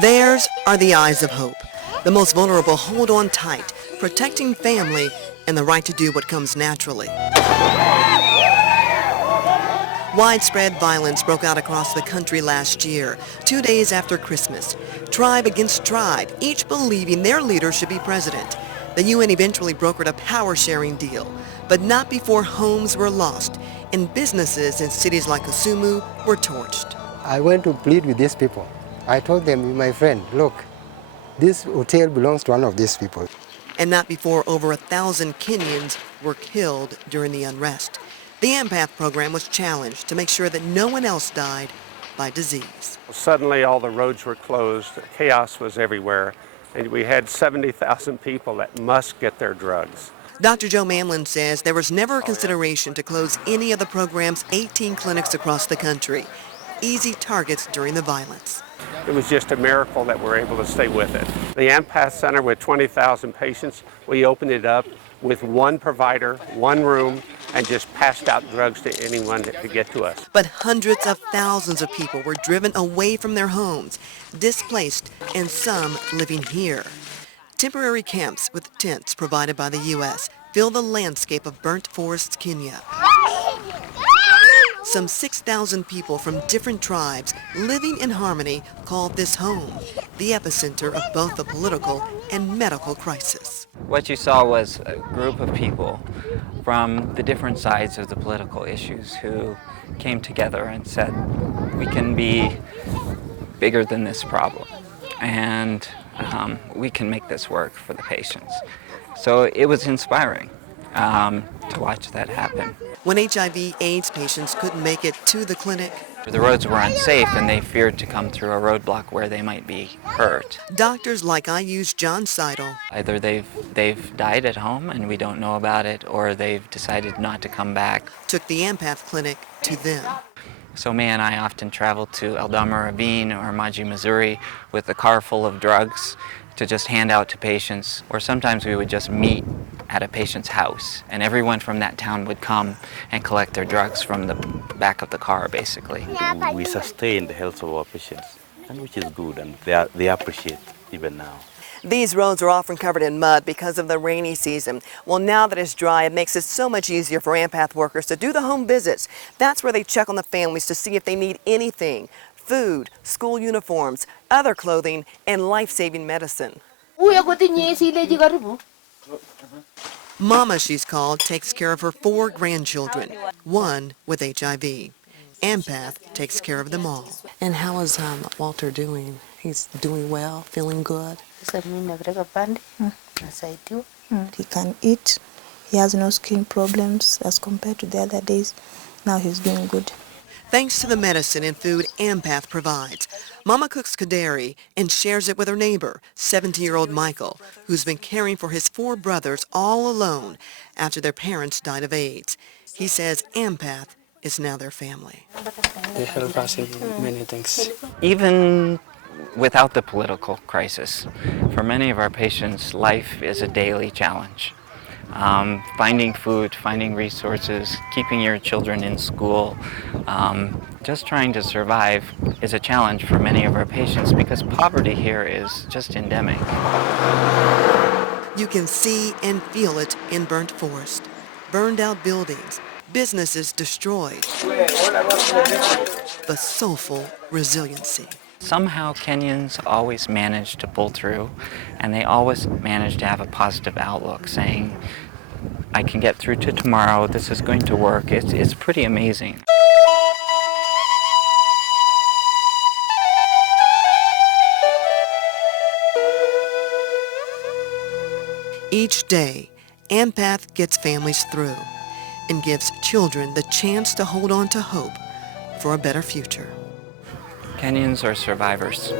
Theirs are the eyes of hope. The most vulnerable hold on tight, protecting family and the right to do what comes naturally. Widespread violence broke out across the country last year, 2 days after Christmas. Tribe against tribe, each believing their leader should be president. The UN eventually brokered a power-sharing deal, but not before homes were lost and businesses in cities like Kisumu were torched. I went to plead with these people. I told them, my friend, look, this hotel belongs to one of these people. And not before over 1,000 Kenyans were killed during the unrest. The empath program was challenged to make sure that no one else died by disease. Suddenly all the roads were closed, chaos was everywhere, and we had 70,000 people that must get their drugs. Dr. Joe Manlin says there was never a consideration to close any of the program's 18 clinics across the country, easy targets during the violence. It was just a miracle that we're able to stay with it. The Empath Center with 20,000 patients, we opened it up with one provider, one room, and just passed out drugs to anyone that could get to us. But hundreds of thousands of people were driven away from their homes, displaced, and some living here. Temporary camps with tents provided by the U.S. fill the landscape of burnt forests, Kenya. Some 6,000 people from different tribes living in harmony called this home, the epicenter of both the political and medical crisis. What you saw was a group of people from the different sides of the political issues who came together and said, we can be bigger than this problem, and we can make this work for the patients. So it was inspiring to watch that happen. When HIV/AIDS patients couldn't make it to the clinic, the roads were unsafe and they feared to come through a roadblock where they might be hurt. doctors like IU's John Seidel Either they've died at home and we don't know about it, or they've decided not to come back. took the empath clinic to them. So May and I often traveled to Eldama Ravine or Maji, Missouri with a car full of drugs to just hand out to patients, or sometimes we would just meet at a patient's house and everyone from that town would come and collect their drugs from the back of the car, basically. We sustain the health of our patients, and which is good, and they appreciate even now. These roads are often covered in mud because of the rainy season. Well, now that it's dry, it makes it so much easier for empath workers to do the home visits. That's where they check on the families to see if they need anything: food, school uniforms, other clothing, and life-saving medicine. Mama, she's called, takes care of her 4 grandchildren, one with HIV. Empath takes care of them all. And how is Walter doing? He's doing well, feeling good? He can eat. He has no skin problems as compared to the other days. Now he's doing good. Thanks to the medicine and food Empath provides, Mama cooks kaderi and shares it with her neighbor, 70-year-old Michael, who's been caring for his 4 brothers all alone after their parents died of AIDS. He says Empath is now their family. They help us in many things. Even without the political crisis, for many of our patients, life is a daily challenge. Finding food, finding resources, keeping your children in school, just trying to survive is a challenge for many of our patients because poverty here is just endemic. You can see and feel it in burnt forest, burned out buildings, businesses destroyed, but soulful resiliency. Somehow Kenyans always manage to pull through, and they always manage to have a positive outlook, saying, I can get through to tomorrow, this is going to work. It's pretty amazing. Each day, Empath gets families through and gives children the chance to hold on to hope for a better future. Kenyans are survivors.